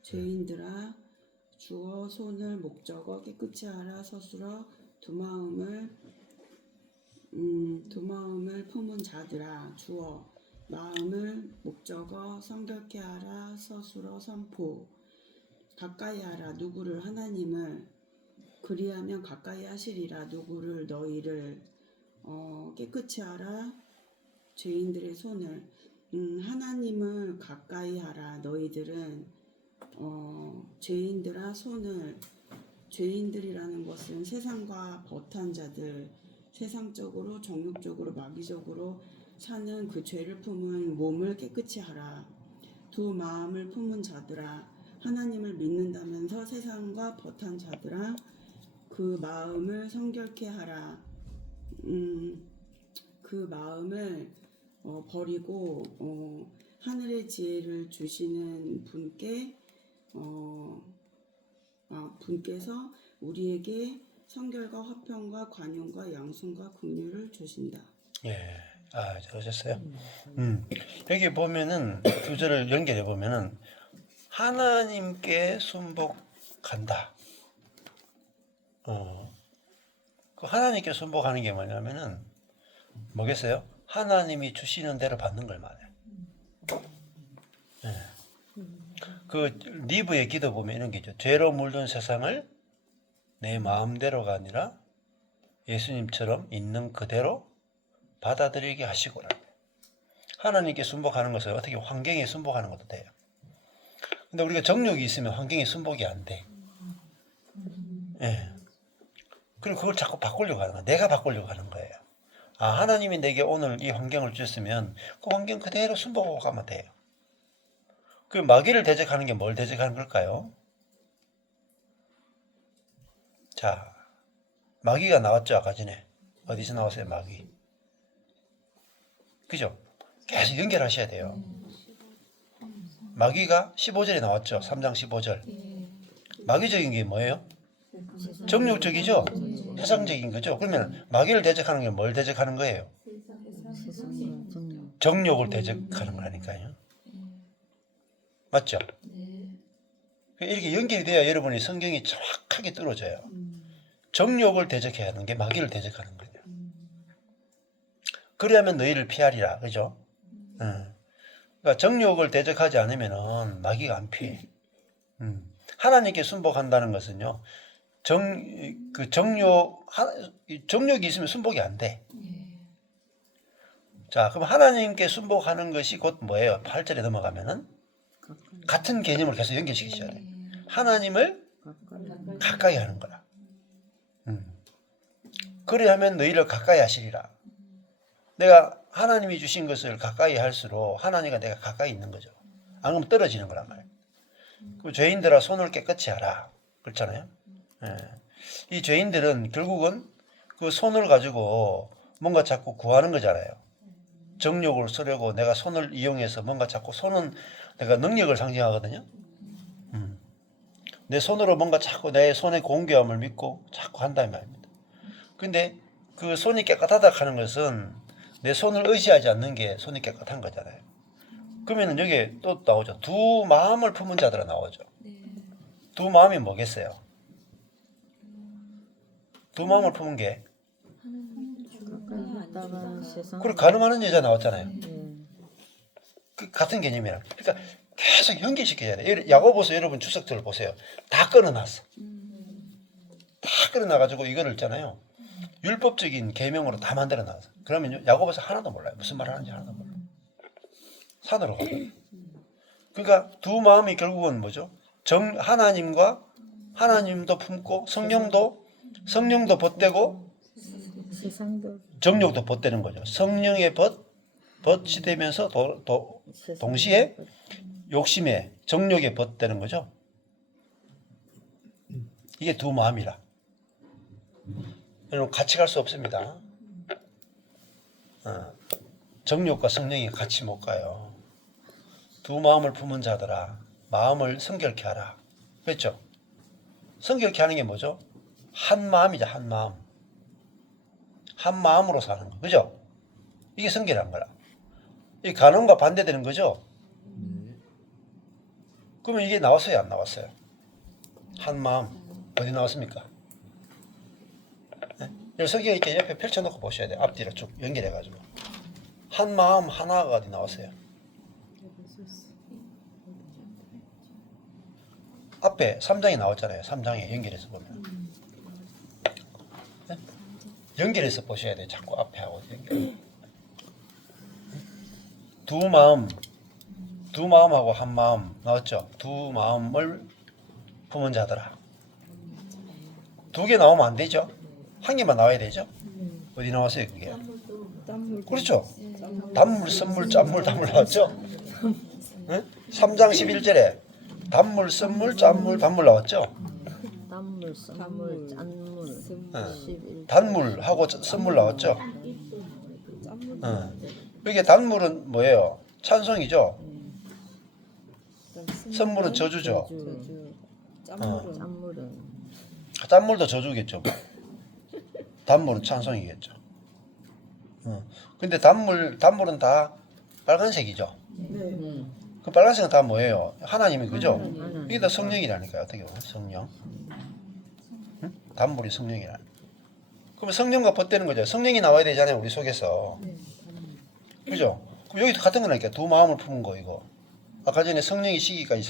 죄인들아 주어 손을 목적어 깨끗이 하라. 서술어 두 마음을 품은 자들아. 주어 마음을 목적어 성결케 하라. 서술어 선포 가까이 하라. 누구를? 하나님을. 그리하면 가까이 하시리라. 누구를? 너희를. 깨끗이 하라. 죄인들의 손을. 하나님을 가까이 하라. 너희들은 죄인들아 손을. 죄인들이라는 것은 세상과 버탄 자들, 세상적으로 정욕적으로 마귀적으로 사는 그 죄를 품은 몸을 깨끗이 하라. 두 마음을 품은 자들아. 하나님을 믿는다면서 세상과 버탄 자들아. 그 마음을 성결케 하라. 그 마음을 버리고 하늘의 지혜를 주시는 분께서 우리에게 성결과 화평과 관용과 양순과 긍휼을 주신다. 예. 잘하셨어요. 여기 보면은 두 절을 연결해 보면은 하나님께 순복한다. 그 하나님께 순복하는 게 뭐냐면은 뭐겠어요? 하나님이 주시는 대로 받는 걸 말해요. 예. 그 리브의 기도 보면 이런 게 있죠. 죄로 물든 세상을 내 마음대로가 아니라 예수님처럼 있는 그대로 받아들이게 하시고라. 하나님께 순복하는 것은 어떻게 환경에 순복하는 것도 돼요. 근데 우리가 정욕이 있으면 환경에 순복이 안 돼. 예. 그리고 그걸 자꾸 바꾸려고 하는 거야. 내가 바꾸려고 하는 거예요. 하나님이 내게 오늘 이 환경을 주셨으면 그 환경 그대로 순복하고 가면 돼요. 그 마귀를 대적하는 게 뭘 대적하는 걸까요? 자, 마귀가 나왔죠, 아까 전에. 어디서 나왔어요, 마귀? 그죠? 계속 연결하셔야 돼요. 마귀가 15절에 나왔죠. 3장 15절. 마귀적인 게 뭐예요? 정욕적이죠? 세상적인 거죠. 그러면 마귀를 대적하는 게 뭘 대적하는 거예요? 정욕을 대적하는 거라니까요. 맞죠? 이렇게 연결이 돼야 여러분이 성경이 정확하게 뚫어져요. 정욕을 대적해야 하는 게 마귀를 대적하는 거예요. 그리하면 너희를 피하리라. 그죠? 그러니까 정욕을 대적하지 않으면 마귀가 안 피해. 하나님께 순복한다는 것은요. 정욕이 있으면 순복이 안 돼. 자, 그럼 하나님께 순복하는 것이 곧 뭐예요? 8절에 넘어가면은 같은 개념을 계속 연결시키셔야 돼요. 하나님을 가까이 하는 거라. 그리하면 너희를 가까이 하시리라. 내가 하나님이 주신 것을 가까이 할수록 하나님과 내가 가까이 있는 거죠. 안 그러면 떨어지는 거란 말이에요. 그 죄인들아 손을 깨끗이 하라. 그렇잖아요. 예. 이 죄인들은 결국은 그 손을 가지고 뭔가 자꾸 구하는 거잖아요. 정욕을 쓰려고 내가 손을 이용해서 뭔가 자꾸 손은 내가 능력을 상징하거든요. 내 손으로 뭔가 자꾸 내 손의 공교함을 믿고 자꾸 한다는 말입니다. 근데 그 손이 깨끗하다 하는 것은 내 손을 의지하지 않는 게 손이 깨끗한 거잖아요. 그러면 여기 또 나오죠. 두 마음을 품은 자들아 나오죠. 두 마음이 뭐겠어요? 두 마음을 품은 게 가까이 있다가 세상. 그리고 가늠하는 여자 나왔잖아요. 네. 그 같은 개념이라. 그러니까 계속 연결시켜야 돼. 야고보서 여러분 주석들을 보세요. 다 끊어놨어. 다 끊어놔가지고 이거를 있잖아요. 율법적인 계명으로 다 만들어놨어. 그러면 야고보서 하나도 몰라요. 무슨 말 하는지 하나도 몰라요. 산으로 가요. 그러니까 두 마음이 결국은 뭐죠? 하나님과 하나님도 품고 성령도 벗되고 세상도 정욕도 벗되는 거죠. 성령의 벗이 되면서 동시에 욕심에 정욕에 벗되는 거죠. 이게 두 마음이라. 여러분 같이 갈 수 없습니다. 정욕과 성령이 같이 못 가요. 두 마음을 품은 자들아 마음을 성결케 하라. 그렇죠? 성결케 하는 게 뭐죠? 한 마음이죠. 한 마음. 한 마음으로 사는 거. 그죠? 이게 성결한 거라. 이 간음과 반대되는 거죠? 그러면 이게 나왔어요? 안 나왔어요? 한 마음. 어디 나왔습니까? 네? 성경 이렇게 옆에 펼쳐놓고 보셔야 돼요. 앞뒤로 쭉 연결해가지고. 한 마음 하나가 어디 나왔어요? 앞에 3장이 나왔잖아요. 3장에 연결해서 보면. 네? 연결해서 보셔야 돼요. 자꾸 앞에 하고 연결. 두 마음하고 한 마음 나왔죠? 두 마음을 품은 자들아. 두 개 나오면 안 되죠? 한 개만 나와야 되죠? 어디 나왔어요, 그게? 그렇죠? 단물, 선물, 짠물, 단물 나왔죠? 네? 3장 11절에 단물, 선물, 짠물, 단물 나왔죠? 단물, 선물, 짠물, 11. 단물하고 선물 나왔죠? 이게 단물은 뭐예요? 찬송이죠? 선물은 저주죠? 짠물은 짠물도 저주겠죠. 단물은 찬송이겠죠. 근데 단물은 다 빨간색이죠. 네. 그 빨간색은 다 뭐예요? 하나님이 그죠? 하나님. 이게 다 성령이라니까요. 어떻게 보면 성령. 응? 단물이 성령이라. 그러면 성령과 벗되는 거죠. 성령이 나와야 되잖아요. 우리 속에서. 그죠? 그럼 여기도 같은 거라니까. 두 마음을 품은 거 이거. 아까 전에 성령이 시기까지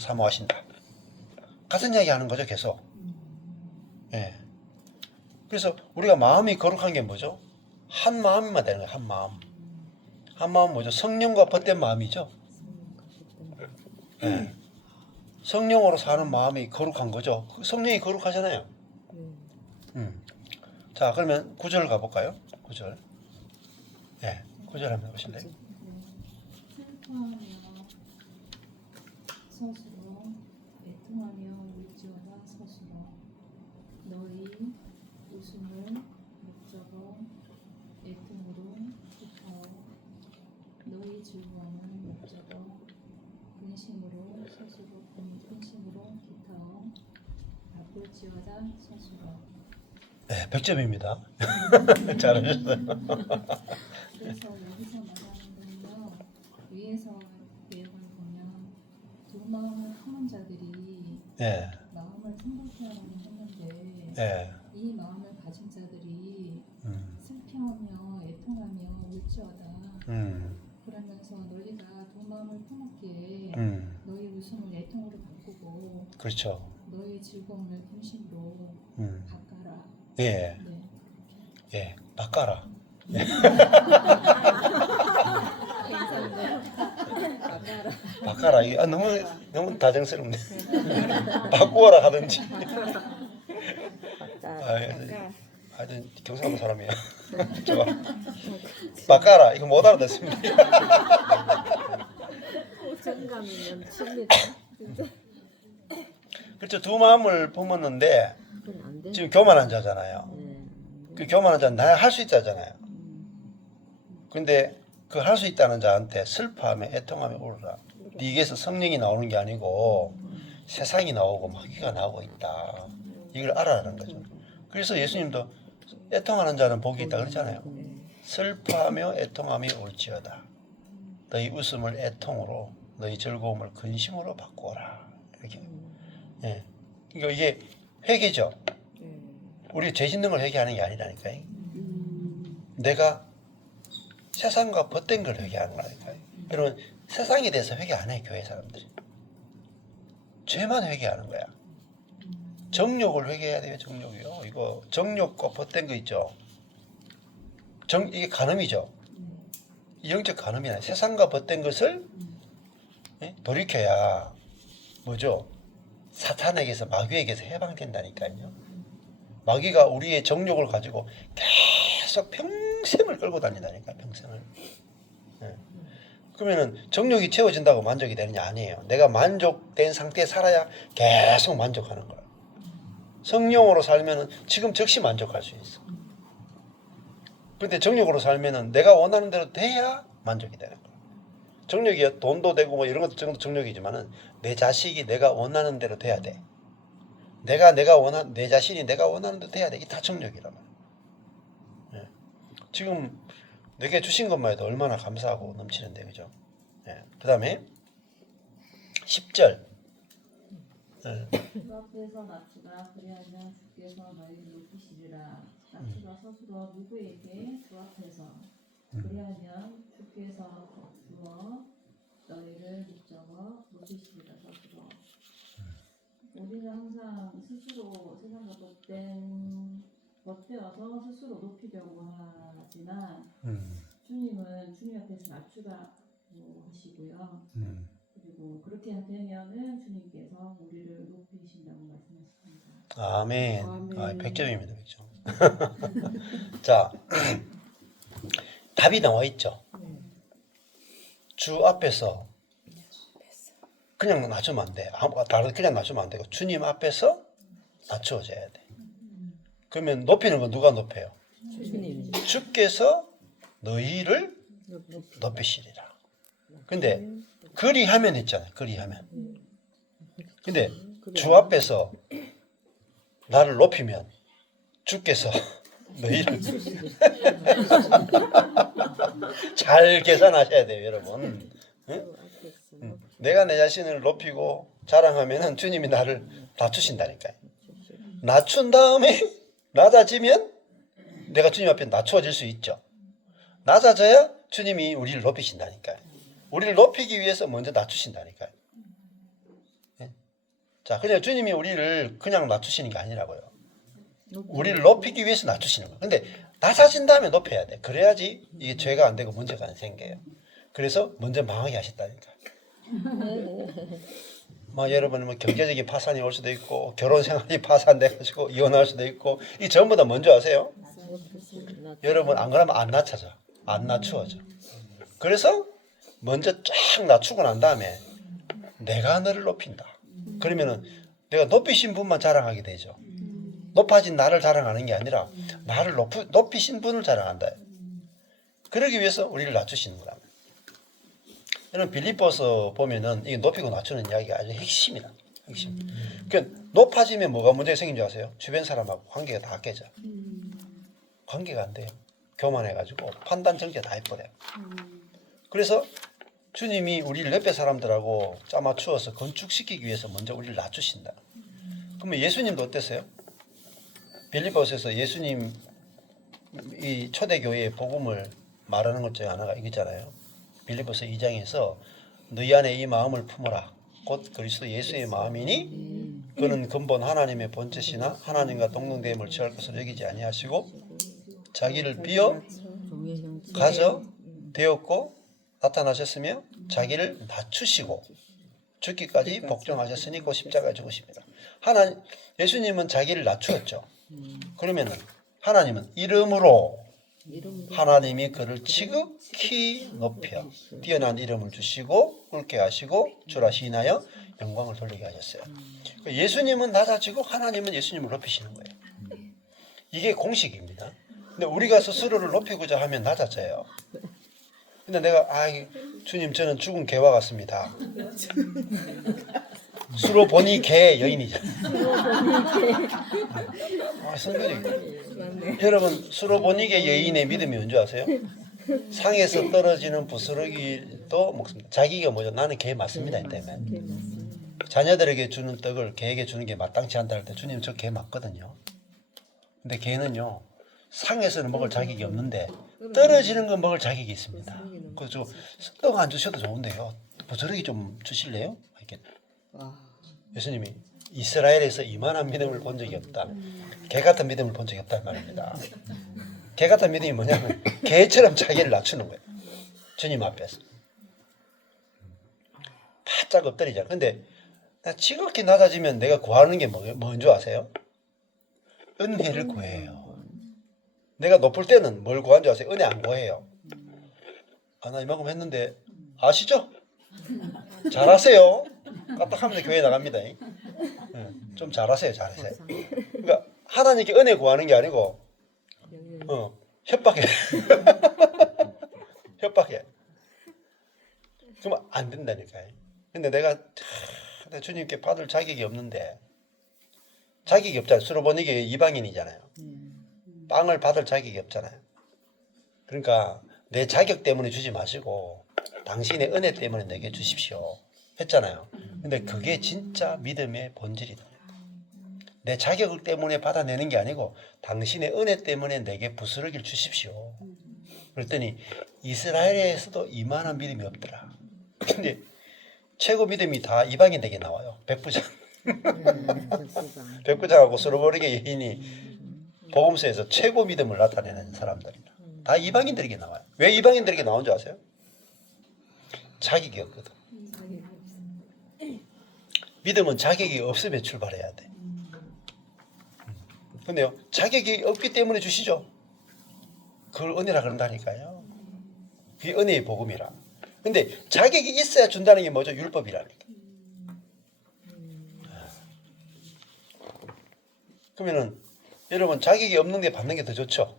사모하신다. 같은 이야기 하는 거죠. 계속. 예. 그래서 우리가 마음이 거룩한 게 뭐죠? 한 마음만 되는 거예요. 한 마음. 한 마음은 뭐죠? 성령과 벗된 마음이죠. 예. 성령으로 사는 마음이 거룩한 거죠. 성령이 거룩하잖아요. 자, 그러면 9절 가볼까요? 9절. 예. 9절 한번 보실래요? 슬퍼하며 서술어 애통하며 울지어다 서술어 너희 웃음을 목적어 애통으로 기타어 너희 즐거움은 목적어 근심으로 서술어 근심으로 기타어 바쁠지어다 서술어 네, 100점입니다. 잘하셨어요. 그래서 여기서 말하는 거는요 위에서 내용을 보면 두 마음을 품은 자들이 예, 마음을 생각하라고 했는데 예, 이 마음을 가진 자들이 음, 슬퍼하며 애통하며 울지어다 그러면서 너희가 두 마음을 품었기에 너희 웃음을 애통으로 바꾸고 그렇죠. 너희 즐거움을 근심으로 바꿔라. 예, 네. 예, 바꿔라. 바꿔라. 이게 너무 다정스럽네. 바꾸어라 하든지. 하여튼 경상도 사람이야. 좋아. 바꿔라. 이거 못 알아듣습니다. 정감이 넘칩니다. 그렇죠. 두 마음을 품었는데 그건 안 돼. 지금 교만한 자잖아요. 그 교만한 자는 나 할 수 있다잖아요. 근데 그 할 수 있다는 자한테 슬퍼하며 애통하며 울어라. 네게서 성령이 나오는 게 아니고 세상이 나오고 마귀가 나오고 있다. 이걸 알아라는 거죠. 그래서 예수님도 애통하는 자는 복이 있다 그랬잖아요. 슬퍼하며 애통함이 올지어다. 너희 웃음을 애통으로, 너희 즐거움을 근심으로 바꾸어라. 이렇게. 예. 그러니까 이게 회개죠. 우리 죄 짓는 걸 회개하는 게 아니라니까요. 내가 세상과 벗된 걸 회개하는 거라니까요. 여러분, 세상에 대해서 회개 안 해, 교회 사람들이. 죄만 회개하는 거야. 정욕을 회개해야 돼요, 정욕이요. 이거 정욕과 벗된 거 있죠. 이게 간음이죠. 영적 간음이나 세상과 벗된 것을 돌이켜야 뭐죠? 사탄에게서, 마귀에게서 해방된다니까요. 마귀가 우리의 정욕을 가지고 계속 평생을 끌고 다닌다니까, 평생을. 그러면은 정욕이 채워진다고 만족이 되느냐? 아니에요. 내가 만족된 상태에 살아야 계속 만족하는 거예요. 성령으로 살면은 지금 즉시 만족할 수 있어. 근데 정욕으로 살면은 내가 원하는 대로 돼야 만족이 되는 거예요. 정욕이 돈도 되고 뭐 이런 것도 정욕이지만은 내 자식이 내가 원하는 대로 돼야 돼. 내 자신이 내가 원하는 대로 돼야 돼. 이게 다 정욕이란 말이에요. 예. 지금 내게 주신 것만 해도 얼마나 감사하고 넘치는데, 그죠? 예. 그 다음에 10절. 주 앞에서 낮추라. 그리하면 주께서 너희를 높이시리라. 낮추라 서술어 누구에게? 주 앞에서. 그리하면 주께서 주어 너희를 목적어 높이시리라. 서술어. 우리는 항상 스스로 세상과 겉되어서 스스로 높이려고 하지만 주님은 주님 앞에서 낮추라고 하시고요. 그리고 그렇게 되면은 주님께서 우리를 높이신다고 말씀하십니다. 아멘. 100점입니다. 100점. 자, 답이 나와 있죠. 주 앞에서 그냥 낮추면 안 돼. 다른 그냥 낮추면 안 되고 주님 앞에서 낮추어져야 돼. 그러면 높이는 건 누가 높여요? 주께서 너희를 높이시리라. 근데 그리하면 있잖아요. 그리하면. 근데 주 앞에서 나를 높이면 주께서 너희를 잘 계산하셔야 돼요, 여러분. 응? 내가 내 자신을 높이고 자랑하면은 주님이 나를 낮추신다니까요. 낮춘 다음에 낮아지면 내가 주님 앞에 낮추어질 수 있죠. 낮아져야 주님이 우리를 높이신다니까요. 우리를 높이기 위해서 먼저 낮추신다니까요. 자, 그냥 주님이 우리를 그냥 낮추시는 게 아니라고요. 우리를 높이기 위해서 낮추시는 거예요. 근데 낮아진 다음에 높여야 돼. 그래야지 이게 죄가 안 되고 문제가 안 생겨요. 그래서 먼저 망하게 하셨다니까. 막 여러분 뭐 경제적인 파산이 올 수도 있고 결혼 생활이 파산돼가지고 이혼할 수도 있고 이 전부 다 뭔지 아세요? 여러분 안 그러면 안 낮춰져. 안 낮추어져. 그래서 먼저 쫙 낮추고 난 다음에 내가 너를 높인다. 그러면은 내가 높이신 분만 자랑하게 되죠. 높아진 나를 자랑하는 게 아니라 나를 높이신 분을 자랑한다. 그러기 위해서 우리를 낮추시는 거라. 여러분 빌립보서 보면은 이게 높이고 낮추는 이야기가 아주 핵심이다. 핵심. 그러니까 높아지면 뭐가 문제가 생긴 줄 아세요? 주변 사람하고 관계가 다 깨져. 관계가 안 돼요. 교만해가지고 판단 정죄 다 해버려요. 그래서 주님이 우리를 옆에 사람들하고 짜맞추어서 건축시키기 위해서 먼저 우리를 낮추신다. 그러면 예수님도 어땠어요? 빌립보서에서 예수님 이 초대교회의 복음을 말하는 것 중에 하나가 이거잖아요. 빌립보서 2장에서 너희 안에 이 마음을 품어라. 곧 그리스도 예수의 마음이니 그는 근본 하나님의 본체시나 하나님과 동등됨을 취할 것을 여기지 아니하시고 자기를 비어 가져 되었고 나타나셨으며 자기를 낮추시고 죽기까지 복종하셨으니 그 십자가에 죽으십니다. 예수님은 자기를 낮추었죠. 그러면은 하나님은 이름으로 하나님이 그를 지극히 높여 뛰어난 이름을 주시고 굵게 하시고 주라 시인하여 영광을 돌리게 하셨어요. 예수님은 낮아지고 하나님은 예수님을 높이시는 거예요. 이게 공식입니다. 근데 우리가 스스로를 높이고자 하면 낮아져요. 근데 내가 주님 저는 죽은 개와 같습니다. 수로 보니 개 여인이잖아. 성경이 맞네. 여러분 수로보니게 여인의 믿음이 뭔지 아세요? 상에서 떨어지는 부스러기도 먹습니다. 자기가 뭐죠? 나는 개 맞습니다. 이 때문에 네, 맞습니다. 자녀들에게 주는 떡을 개에게 주는 게 마땅치 않다 할 때 주님 저 개 맞거든요. 근데 개는요 상에서는 먹을 자격이 없는데 떨어지는 건 먹을 자격이 있습니다. 그래서 떡 안 주셔도 좋은데요. 부스러기 좀 주실래요? 이렇게 와. 예수님이 이스라엘에서 이만한 믿음을 본 적이 없다. 개 같은 믿음을 본 적이 없단 말입니다. 개 같은 믿음이 뭐냐면 개처럼 자기를 낮추는 거예요. 주님 앞에서. 바짝 엎드리잖아. 근데 나 지극히 낮아지면 내가 구하는 게 뭔 줄 아세요? 은혜를 구해요. 내가 높을 때는 뭘 구한 줄 아세요? 은혜 안 구해요. 아, 나 이만큼 했는데 아시죠? 잘하세요. 까딱하면 교회 나갑니다. 좀 잘하세요. 잘하세요. 그러니까 하나님께 은혜 구하는 게 아니고 협박해. 협박해. 그러면 안 된다니까요. 근데 내가 주님께 받을 자격이 없는데 자격이 없잖아요. 수로보니게 이방인이잖아요. 빵을 받을 자격이 없잖아요. 그러니까 내 자격 때문에 주지 마시고 당신의 은혜 때문에 내게 주십시오 했잖아요. 근데 그게 진짜 믿음의 본질이다. 내 자격 때문에 받아내는 게 아니고 당신의 은혜 때문에 내게 부스러기를 주십시오. 그랬더니 이스라엘에서도 이만한 믿음이 없더라. 근데 최고 믿음이 다 이방인에게 나와요. 백부장. 백부장하고 수로보니게 여인이 복음서에서 최고 믿음을 나타내는 사람들이다. 다 이방인들에게 나와요. 왜 이방인들에게 나온 줄 아세요? 자격이 없거든. 믿음은 자격이 없으면 출발해야 돼. 근데요, 자격이 없기 때문에 주시죠. 그걸 은혜라 그런다니까요. 그게 은혜의 복음이라. 근데 자격이 있어야 준다는 게 뭐죠? 율법이라니까. 그러면은 여러분 자격이 없는데 받는 게 더 좋죠.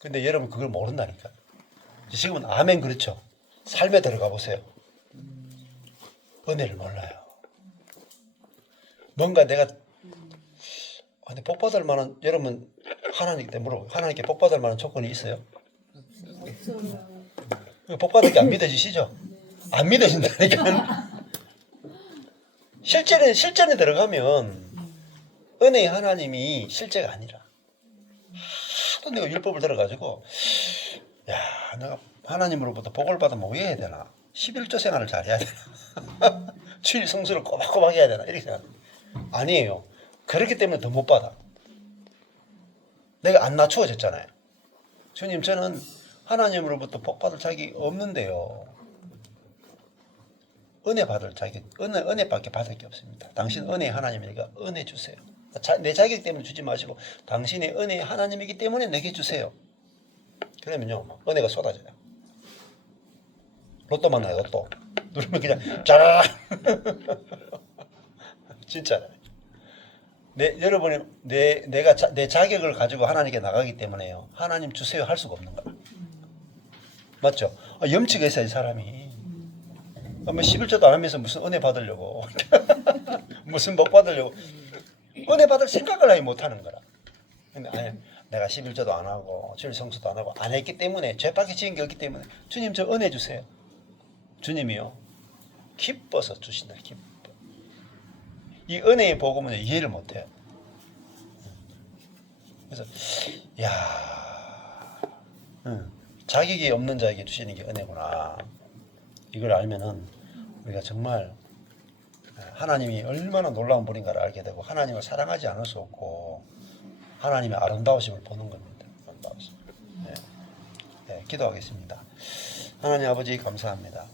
근데 여러분 그걸 모른다니까. 지금은 아멘 그렇죠. 삶에 들어가 보세요. 은혜를 몰라요. 뭔가 내가 근데 복 받을 만한 여러분 하나님께 물어 하나님께 복 받을 만한 조건이 있어요? 복 받을 게 안 믿어지시죠? 안 믿어진다니까. 실전에 들어가면 은혜의 하나님이 실제가 아니라 하도 내가 율법을 들어가지고 야 내가 하나님으로부터 복을 받으면 뭐 해야 되나 11조 생활을 잘해야 되나 주일 성수를 꼬박꼬박 해야 되나 이렇게 생각합니다. 아니에요. 그렇기 때문에 더 못 받아. 내가 안 낮추어졌잖아요. 주님 저는 하나님으로부터 복 받을 자격이 없는데요. 은혜 받을 자격, 은혜밖에 받을 게 없습니다. 당신 은혜 하나님이니까 은혜 주세요. 내 자격 때문에 주지 마시고 당신의 은혜 하나님이기 때문에 내게 주세요. 그러면요 은혜가 쏟아져요. 로또 만나요. 로또 누르면 그냥 짜라라. 진짜요. 여러분이 내 자격을 가지고 하나님께 나가기 때문에요. 하나님 주세요 할 수가 없는 거야. 맞죠? 염치가 있어야 사람이. 뭐 11조도 안 하면서 무슨 은혜 받으려고 무슨 복 받으려고 은혜 받을 생각을 아예 못하는 거라. 근데 아니 내가 11조도 안 하고 주일 성수도 안 하고 안 했기 때문에 죄밖에 지은 게 없기 때문에 주님 저 은혜 주세요. 주님이요 기뻐서 주신다. 기뻐. 이 은혜의 복음은 이해를 못해요. 그래서 야 자격이 없는 자에게 주시는 게 은혜구나. 이걸 알면은 우리가 정말 하나님이 얼마나 놀라운 분인가를 알게 되고 하나님을 사랑하지 않을 수 없고 하나님의 아름다우심을 보는 겁니다. 아름다우심. 네, 기도하겠습니다. 하나님 아버지 감사합니다.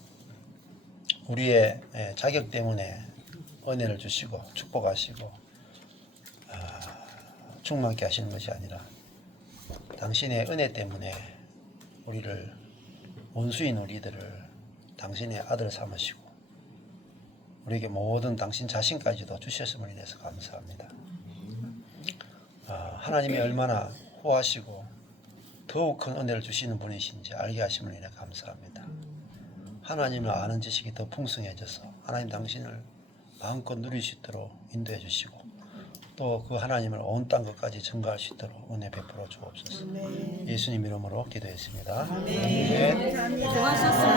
우리의 자격 때문에 은혜를 주시고 축복하시고 충만케 하시는 것이 아니라 당신의 은혜 때문에 우리를 원수인 우리들을 당신의 아들 삼으시고 우리에게 모든 당신 자신까지도 주셨음을 인해서 감사합니다. 하나님이 얼마나 호하시고 더욱 큰 은혜를 주시는 분이신지 알게 하심을 인해 감사합니다. 하나님을 아는 지식이 더 풍성해져서 하나님 당신을 마음껏 누릴 수 있도록 인도해 주시고 또 그 하나님을 온 땅 끝까지 증거할 수 있도록 은혜 베풀어 주옵소서. 예수님 이름으로 기도했습니다. 아멘. 감사합니다.